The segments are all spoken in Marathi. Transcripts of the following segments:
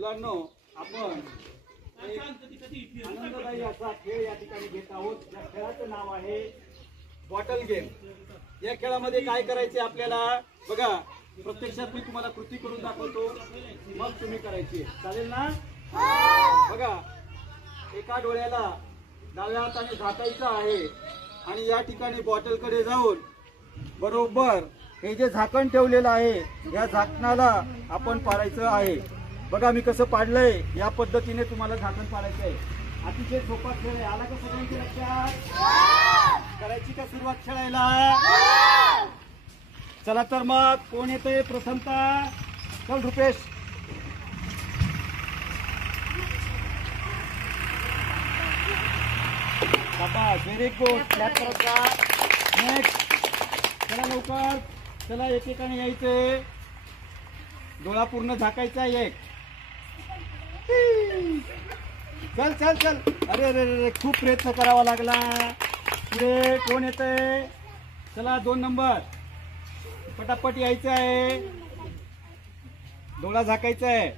मुलांनो, आपण आनंददायी असा खेळ या ठिकाणी घेत आहोत. या खेळाचं नाव आहे बॉटल गेम. या खेळामध्ये काय करायचे आपल्याला बघा, प्रत्यक्षात मी तुम्हाला कृती करून दाखवतो, मग तुम्ही करायची. चालेल ना? बघा, एका डोळ्याला डाव्या हाताने झाकायचं आहे आणि या ठिकाणी बॉटलकडे जाऊन बरोबर हे जे झाकण ठेवलेलं आहे या झाकणाला आपण पाडायचं आहे. बघा मी कसं पाडलंय, या पद्धतीने तुम्हाला झाकण पाडायचं आहे. अतिशय सोपा खेळ आहे. आला का सगळ्यांची लक्षात? करायची का सुरुवात खेळायला? चला तर मग कोण येतंय प्रथमतः? चल रुपेश. शाबास, व्हेरी गुड. क्लॅप करत जा. नेक्स्ट. चला लवकर, चला एकेकाने यायचंय. डोळा पूर्ण झाकायचा. एक. चल चल चल. अरे अरे अरे, खूप प्रयत्न करावा लागला. पुढे कोण येतंय? चला 2 नंबर. पटापट यायचं आहे. डोळा झाकायचा आहे.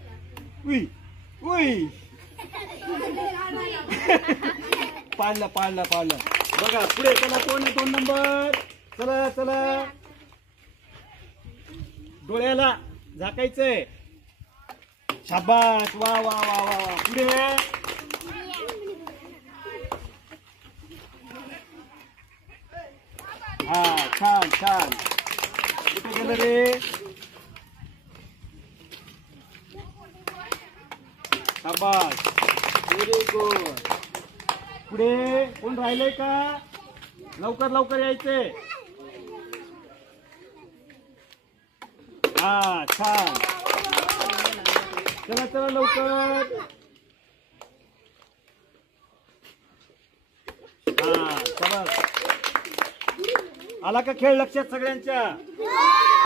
उई उई. पाडलं पाडलं पाडलं. बघा पुढे. चला कोण आहे 2 नंबर? चला चला. डोळ्याला झाकायचंय. शाबास. वा वा वा वा वा. पुढे. हा, छान छान. कुठे गेलं रे? शाबास, व्हेरी गुड. पुढे कोण राहिलंय का? लवकर लवकर यायचंय. हा, छान. चला चला लवकर. हा, शाबास. आला का खेळ लक्षात सगळ्यांच्या?